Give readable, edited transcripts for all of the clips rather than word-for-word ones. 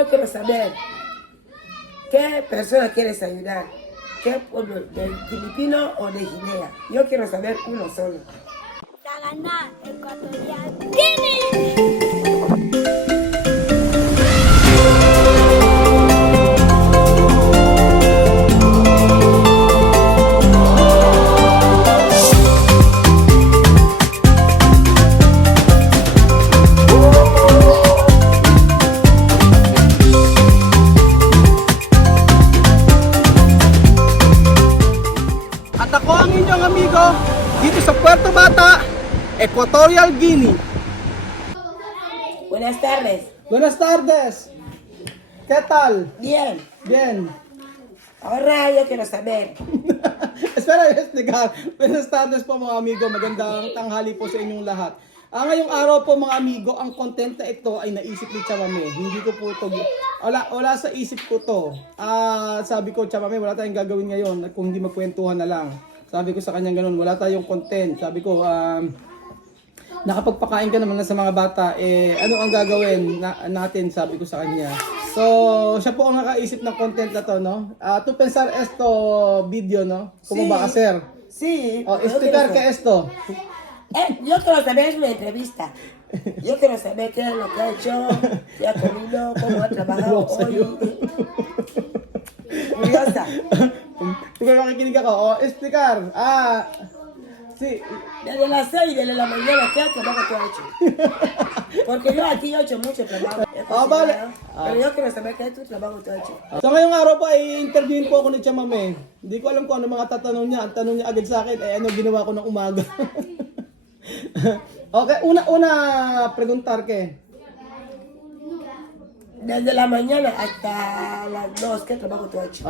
yo quiero saber qué persona quieres ayudar. ¿Qué pueblo? ¿Del filipino o de Guinea? Yo quiero saber uno solo. Sagana Ecuatorial Guinea. At ako ang inyong amigo dito sa Puerto Bata, Equatorial Guinea. Buenas tardes. Buenas tardes. ¿Qué tal? Bien. Bien. Ahora yo quiero saber. Espera, explicar. Buenas tardes po mga amigo. Magandang tanghali po sa inyong lahat. Ngayong araw po mga amigo, ang content na ito ay naisip ni Chamame. Hindi ko po ito, wala sa isip ko to. Sabi ko, Chamame, wala tayong gagawin ngayon kung hindi magkwentuhan na lang. Sabi ko sa kanya ganun, wala tayong content. Sabi ko, nakapagpakain ka naman na sa mga bata, ano ang gagawin natin, sabi ko sa kanya. So, siya po ang nakaisip ng content na to, no? Tu pensar esto video, no? ¿Cómo va a ser? Sí. O, explicar que esto. Yo quiero saber, es una entrevista. Yo quiero saber qué es lo que ha hecho, qué ha comido, cómo ha trabajado hoy. Curiosa. Kung makikinig ako, explicar. Sí. Desde las 6 de la mañana, ¿qué trabajo tú has hecho? Porque yo aquí he hecho mucho trabajo. Vale. Pero yo quiero saber qué tu trabajo tú has hecho. So ngayong araw po ay interviewin po ako ni Chamame. Hindi ko alam kung ano mga tatanong niya. Ang tanong niya agad sa akin, ano ginawa ko ng umaga. Okay, una preguntar que. Desde la mañana hasta las 2, ¿qué trabajo tú has hecho?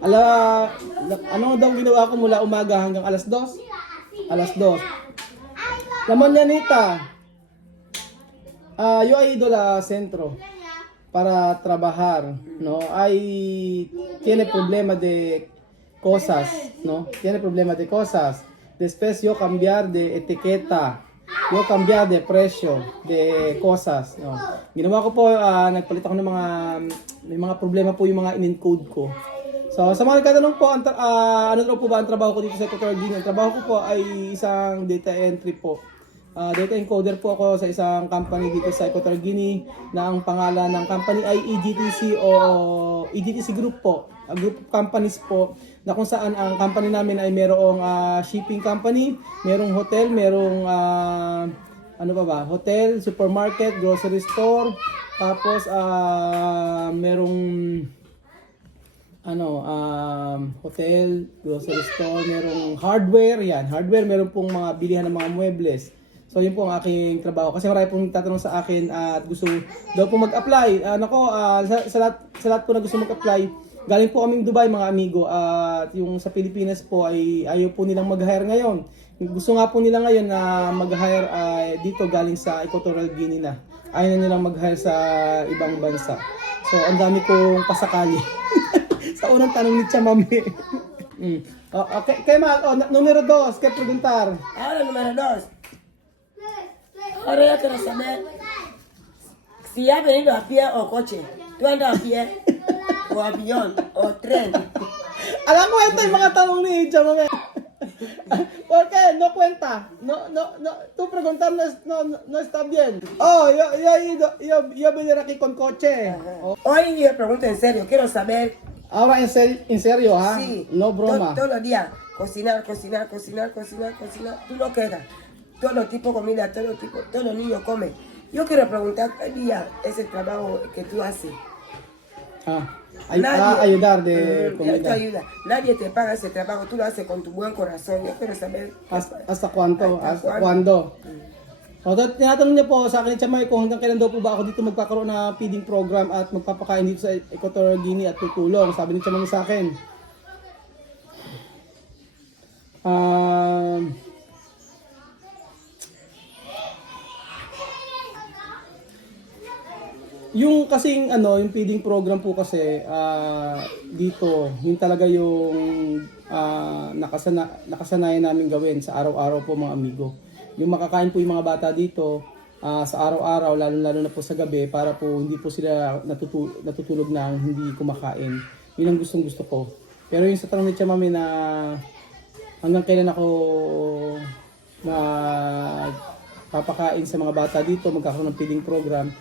Ano daw ginawa ko mula umaga hanggang alas 2? Alas 2. La mañanita, yo he ido a la centro para trabajar, ¿no? Tiene problema de cosas, ¿no? Tiene problema de cosas. Después yo cambiar de etiqueta, yo cambiar de precio de cosas, no. Ginawa ko po, nagpalit ako ng may mga problema po yung mga in-encode ko. So sa mga nagtatanong po, ano daw po ba ang trabaho ko dito sa Equatorial Guinea? Ang trabaho ko po ay isang data entry po. Data encoder po ako sa isang company dito sa Equatorial Guinea na ang pangalan ng company ay EGTC o EGTC Group po. Group of companies po na kung saan ang company namin ay merong shipping company, merong hotel, merong hotel, supermarket, grocery store, tapos merong hotel, grocery store, merong hardware, meron pong mga bilihan ng mga muebles. So yun po ang aking trabaho. Kasi marami pong tatanong sa akin at gusto daw po mag-apply. Sa lahat po na gusto mag-apply, galing po kaming Dubai mga amigo. At yung sa Pilipinas po ay ayaw po nilang mag-hire ngayon. Gusto nga po nila ngayon na mag-hire dito galing sa Equatorial Guinea na. Ayaw na nilang mag-hire sa ibang bansa. So ang dami kong pasakali. Sa unang tanong ni Chamame. Okay, número 2, ¿qué preguntar? Ahora número 2. Ahora yo quiero saber si ha venido a pie o coche. ¿Tú andas a pie? ¿O avión? ¿O tren? Alam mo, ito yung mga tanong ni Chamame. ¿Por qué? No cuenta. No, tú preguntar no está bien. Yo venir aquí con coche. Hoy yo pregunto en serio, quiero saber. Ahora en serio, ¿ah? Sí. No broma. Todos los días, cocinar. Tú no quedas. Todos los tipos de comida, todos los niños comen. Yo quiero preguntar qué día es el trabajo que tú haces. Ayudar de comida. Tú ayuda. Nadie te paga ese trabajo, tú lo haces con tu buen corazón. Yo quiero saber. ¿Hasta cuánto? ¿Hasta cuándo? Tinatanong niya po sa akin ni Chamay kung hanggang kailan daw po ba ako dito magkakaroon ng feeding program at magpapakain dito sa Equatorial Guinea at tutulong. Sabi ni Chamay sa akin. Yung kasing yung feeding program po kasi dito, yun talaga yung nakasanayan namin gawin sa araw-araw po mga amigo. Yung makakain po yung mga bata dito, sa araw-araw, lalo-lalo na po sa gabi, para po hindi po sila natutulog na hindi kumakain. Yun ang gustong-gusto ko. Pero yung sa tanong ni Tia Mami na hanggang kailan ako papakain sa mga bata dito, magkakaroon ng feeding program.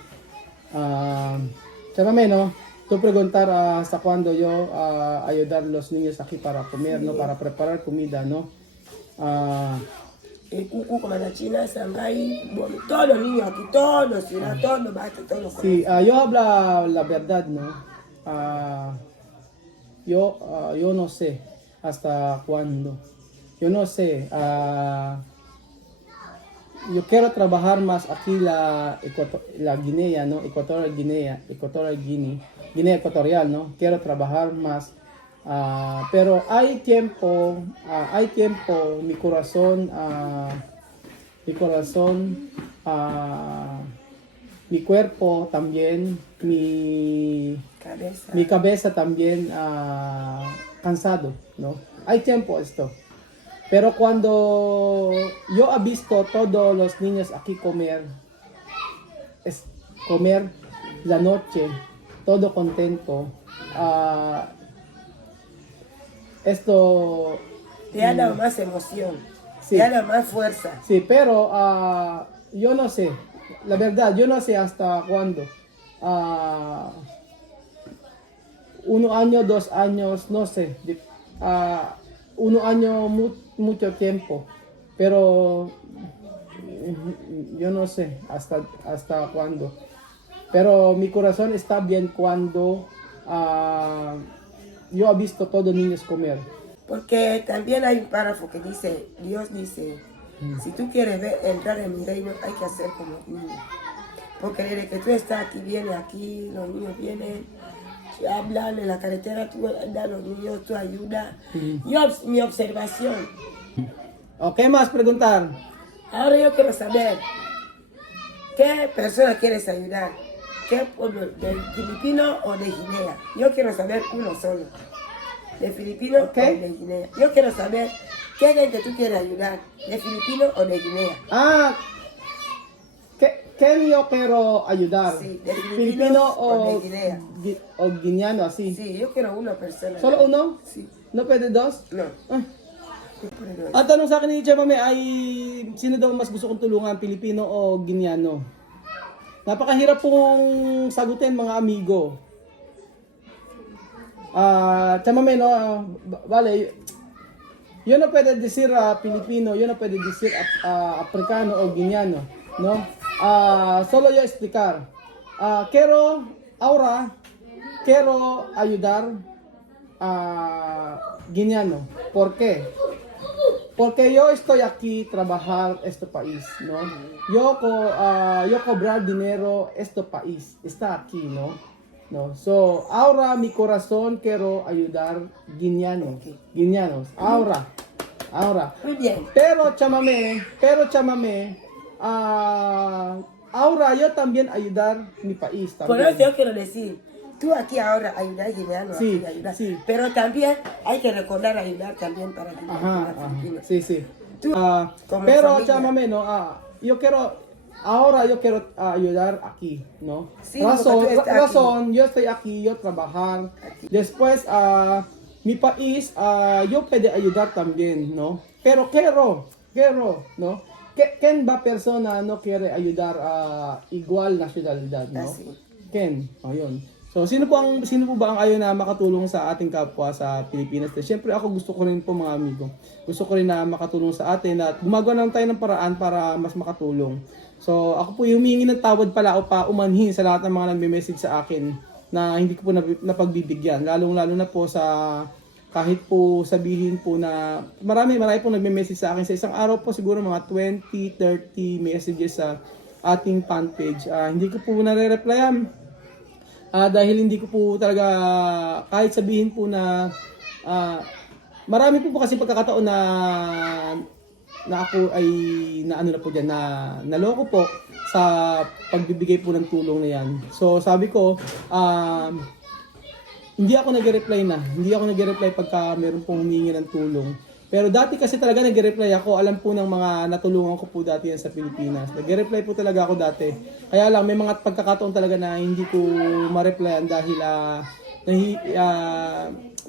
Tia Mami, no? To preguntar hasta cuando yo ayudar los niños aquí para comer, no? Para preparar comida, no? Kuku como la China, Shanghai, bueno, todos los niños aquí, todos, sino todos, basta, todos. Sí, yo habla la verdad, ¿no? Yo no sé hasta cuándo. Yo no sé. Yo quiero trabajar más aquí la Guinea, ¿no? Equatorial Guinea, Guinea Ecuatorial, ¿no? Quiero trabajar más. Pero hay tiempo, mi corazón, mi cuerpo también, mi cabeza también cansado, ¿no? Hay tiempo esto. Pero cuando yo he visto todos los niños aquí comer la noche, todo contento, esto te ha dado más emoción, sí. Te ha dado más fuerza. Sí, pero yo no sé, la verdad, yo no sé hasta cuándo. 1 año, 2 años, no sé. 1 año, mucho tiempo, pero yo no sé hasta cuándo. Pero mi corazón está bien cuando yo he visto todos los niños comer. Porque también hay un párrafo que dice, Dios dice, si tú quieres entrar en mi reino, hay que hacer como niños. Porque desde que tú estás aquí, viene aquí, los niños vienen, hablan en la carretera, tú das a los niños, tú ayudas. Mi observación. ¿Qué más preguntar? Ahora yo quiero saber, ¿qué persona quieres ayudar? ¿Qué pueblo? ¿De Filipino o de Guinea? Yo quiero saber uno solo. ¿De Filipino o de Guinea? Yo quiero saber, ¿qué gente tú quieres ayudar? ¿De Filipino o de Guinea? ¿Quién yo quiero ayudar? Sí, de ¿Filipino o de Guinea? O guineano, así? Sí, yo quiero una persona. ¿Solo uno? Sí. ¿No puede dos? No. Ang tanong sa akin ni Tia Mami ay sino daw mas gusto kong tulungan, Pilipino o Guineano? Napakahirap pong sagutin, mga amigo. Tia Mami, no, vale, yo no puedo decir Pilipino, yo no puedo decir Africano o Guineano, no? Solo yo explicar. Quiero ayudar a Guineano. ¿Por qué? Porque yo estoy aquí trabajar este país, ¿no? Yo cobrar dinero este país, está aquí, ¿no? So, ahora mi corazón quiero ayudar guineanos. Ahora. Muy bien. Pero chamame, ahora yo también ayudar mi país Por también. eso yo quiero decir, tú aquí ahora ayudar a Guineano, Sí, aquí ayudar. sí. Pero también hay que recordar ayudar también para Guinea, Ajá, para Filipinas. sí. Tú, como Pero familia. chamame, no, yo quiero ayudar aquí, ¿no? Sí, porque tú estás Razón, yo estoy aquí, yo trabajar. Después, mi país, yo puedo ayudar también, ¿no? Pero quiero, ¿no? ¿Quién va persona no quiere ayudar igual nacionalidad, no? Así. Ken, ayun. So, sino po ba ang ayaw na makatulong sa ating kapwa sa Pilipinas? Siyempre ako gusto ko rin po, mga amigo. Gusto ko rin na makatulong sa atin at gumagawa lang tayo ng paraan para mas makatulong. So, ako po humingi ng tawad pala o umanhin sa lahat ng mga nagme-message sa akin na hindi ko po napagbibigyan. Lalong-lalo na po sa kahit po sabihin po na marami po nagme-message sa akin sa isang araw po, siguro mga 20, 30 messages sa ating fan page. Hindi ko po nare-replyan. Dahil hindi ko po talaga, kahit sabihin po na, marami po kasi pagkakataon na ako ay naano na po dyan, na naloko po sa pagbibigay po ng tulong na yan. So sabi ko, hindi ako nag-reply pagka meron pong humingi ng tulong. Pero dati kasi talaga nag-reply ako. Alam po ng mga natulungan ko po dati yan sa Pilipinas. Nag-reply po talaga ako dati. Kaya lang, may mga pagkakataon talaga na hindi ko ma-replyan dahil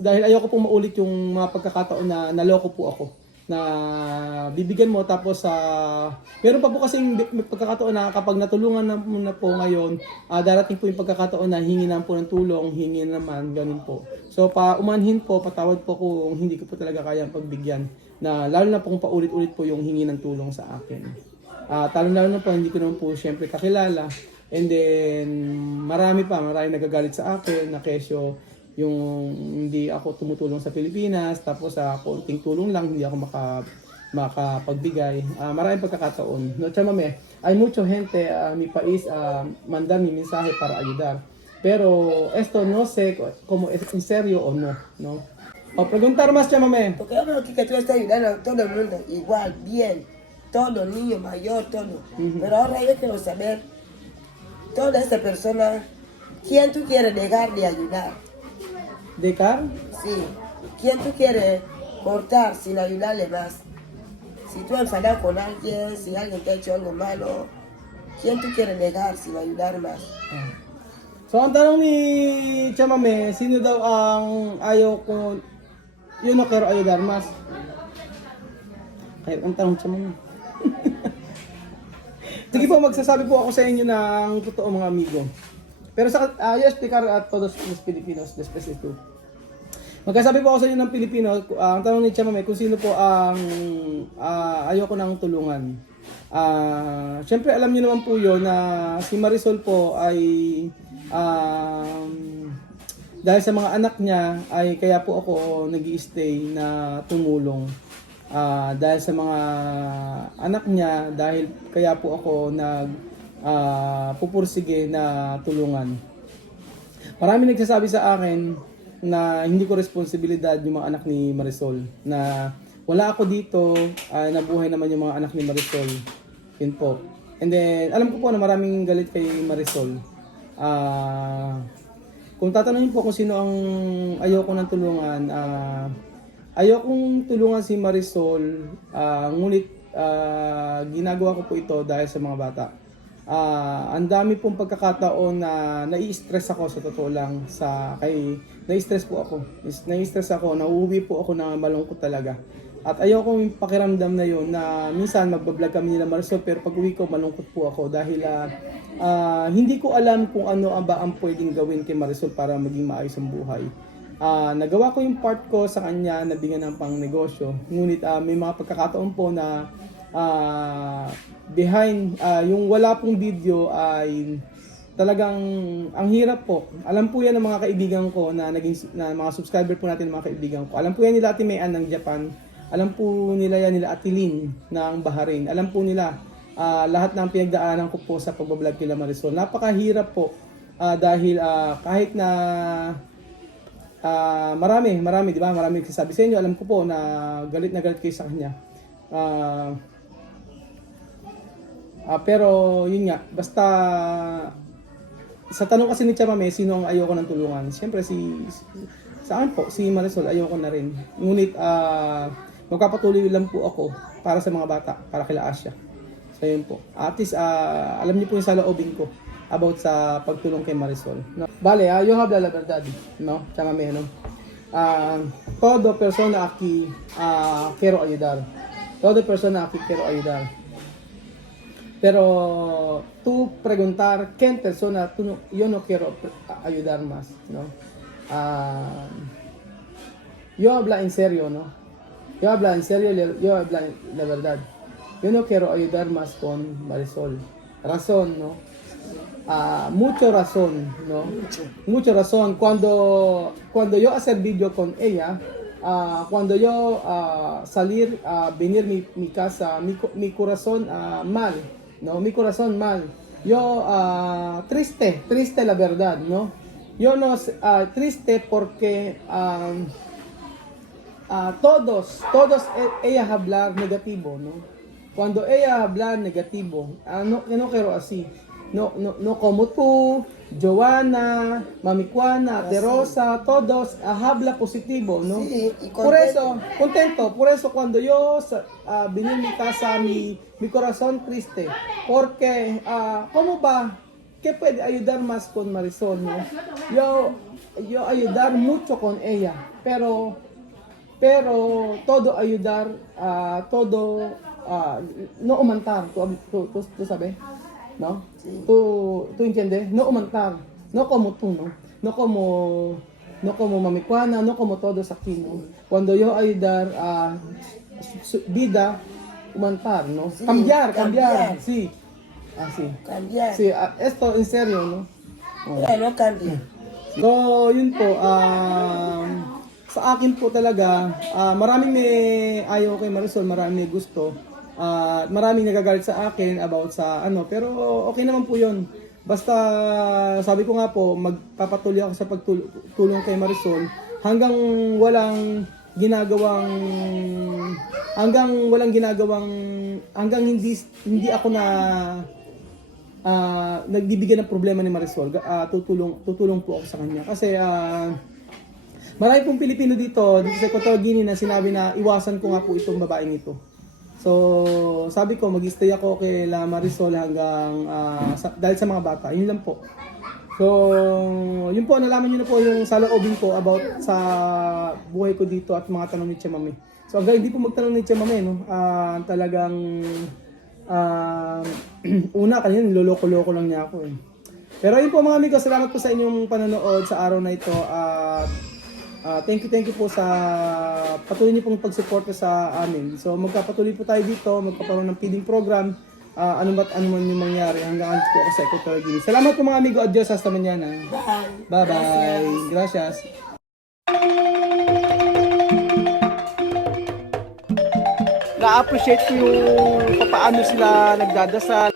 dahil ayoko po maulit yung mga pagkakataon na naloko po ako. Na bibigyan mo tapos meron pa po kasing may pagkakataon na kapag natulungan na po ngayon, darating po yung pagkakataon na hingi na po ng tulong, hingi naman, ganun po. So umanhin po, patawad po kung hindi ko po talaga kayang pagbigyan, na lalo na po kung paulit-ulit po yung hingi ng tulong sa akin. Lalo na po hindi ko naman po syempre kakilala, and then marami nagagalit sa akin na kesyo yung hindi ako tumutulong sa Pilipinas, tapos konting tulong lang, hindi ako makapagbigay. Maraming pagkakataon. No, chamame, hay mucho gente mi país mandar mi mensaje para ayudar. Pero esto no sé como es en serio o no, ¿no? O preguntar más, chamame. Porque yo veo aquí que tú estás ayudando a todo el mundo igual, bien. Todos los niños, mayores, todo. Pero ahora yo quiero saber, toda esta persona, ¿quién tú quieres dejar de ayudar? ¿Dejar? Sí. ¿Quién tú quieres cortar sin ayudarle más? Si tú enfadas con alguien, si alguien te ha hecho algo malo, ¿quién tú quieres dejar sin ayudar más? So ang tanong ni Chamame, sino daw ang ayaw ko, yun no quiero ayudar mas? Kaya ang tanong Chamame. Sige po, magsasabi po ako sa inyo ng totoo mga amigo. Pero yo explicar a todos los Filipinos después ito. Magkasabi po ako sa inyo ng Pilipino, ang tanong ni Chamame kung sino po ang ayoko nang tulungan. Siyempre alam niyo naman po yun na si Marisol po ay dahil sa mga anak niya ay kaya po ako nag-i-stay na tumulong. Dahil sa mga anak niya, dahil kaya po ako pupursige na tulungan. Marami nagsasabi sa akin na hindi ko responsibilidad yung mga anak ni Marisol, na wala ako dito, nabuhay naman yung mga anak ni Marisol. Yun po. And then alam ko po na maraming galit kay Marisol. Kung tatanungin po kung sino ang ayoko ng tulungan, ayokong tulungan si Marisol, ngunit ginagawa ko po ito dahil sa mga bata. Ang dami pong pagkakataon na nai-stress ako sa totoo lang, nai-stress po ako. Nai-stress ako, nauuwi po ako na malungkot talaga. At ayoko yung pakiramdam na yun na minsan magbablog kami nila Marisol, pero pag uwi ko malungkot po ako dahil hindi ko alam kung ano ba ang pwedeng gawin kay Marisol para maging maayos ang buhay. Nagawa ko yung part ko sa kanya, nabigyan ng pang negosyo. Ngunit may mga pagkakataon po na behind yung wala pong video ay talagang ang hirap po. Alam po yan ng mga kaibigan ko na mga subscriber po natin ng mga kaibigan ko. Alam po yan nila Ate Mayan ng Japan. Alam po nila yan nila Ate Lynn ng Bahrain. Alam po nila lahat ng pinagdaanan ko po sa pagbablog kila Marisol. Napakahirap po dahil kahit na marami, di ba? Marami nagsasabi sa inyo. Alam ko po na galit kayo sa kanya. Pero yun nga, basta sa tanong kasi ni Chamame, sino ang ayoko ng tulungan? Siyempre sa akin po, si Marisol ayoko na rin. Ngunit magpapatuloy lang po ako para sa mga bata, para kila Asya. So yun po. At least alam niyo po yung saloobin ko about sa pagtulong kay Marisol. No? Vale, yo habla la verdad, no? Chamame, no? Todo persona aquí quiero ayudar. Todo persona aquí quiero ayudar. Pero tú preguntar qué persona yo no quiero ayudar más, ¿no? Yo habla en serio, ¿no? Yo habla en serio, yo habla la verdad. Yo no quiero ayudar más con Marisol. Razón, ¿no? Mucho razón, ¿no? Mucho razón. Cuando yo hacer video con ella, cuando yo salir a venir mi casa, mi corazón mal, ¿no? Mi corazón mal. Yo triste la verdad, ¿no? Yo no triste porque todos ella hablar negativo, ¿no? Cuando ella habla negativo, no quiero así. No como tú, Joanna, Mami Juana, Ate Rosa, todos habla positivo, ¿no? Sí, y Por eso, contento, por eso cuando yo vine a mi casa, mi corazón triste, porque, ¿cómo va? ¿Qué puede ayudar más con Marisol, no? Yo ayudar mucho con ella, pero todo ayudar, todo, no aumentar, tú sabes, ¿no? Tú entiendes, no aumentar, no como tú, ¿no? No como Mami Juana, no como todos aquí, ¿no? Cuando yo ayudar a su vida, aumentar, ¿no? Sí, Cambiar, sí, así. Cambiar. Sí, esto en serio, ¿no? No cambia. So, yun po, sa akin po talaga, maraming may ayaw kay Marisol, maraming may gusto. Maraming nagagalit sa akin about sa ano, pero okay naman po yun. Basta sabi ko nga po, magpapatuloy ako sa pagtulong kay Marisol hanggang walang ginagawang hanggang hindi ako na nagbibigyan ng problema ni Marisol. Tutulong po ako sa kanya kasi marami pong Pilipino dito sa Equatorial Guinea na sinabi na iwasan ko nga po itong babaeng ito. So, sabi ko, mag-stay ako kay La Marisol hanggang, dahil sa mga bata. Yun lang po. So, yun po, nalaman nyo na po yung saloobin ko about sa buhay ko dito at mga tanong ni Tia Mami. So, hanggang hindi po magtanong ni Tia Mami, no? Talagang, una, kanina, niloloko-loko lang niya ako, eh. Pero yun po mga amigo, salamat po sa inyong panonood sa araw na ito. Thank you po sa patuloy niyo pong pagsuporta sa amin. So magkapatuloy po tayo dito, magkakaroon ng feeding program, ano man yung mangyari hanggang alis po ako sa Equatorial Guinea. Salamat po mga amigo, adios, hasta mañana. Bye. Gracias. Na-appreciate ko yung paano sila nagdadasal.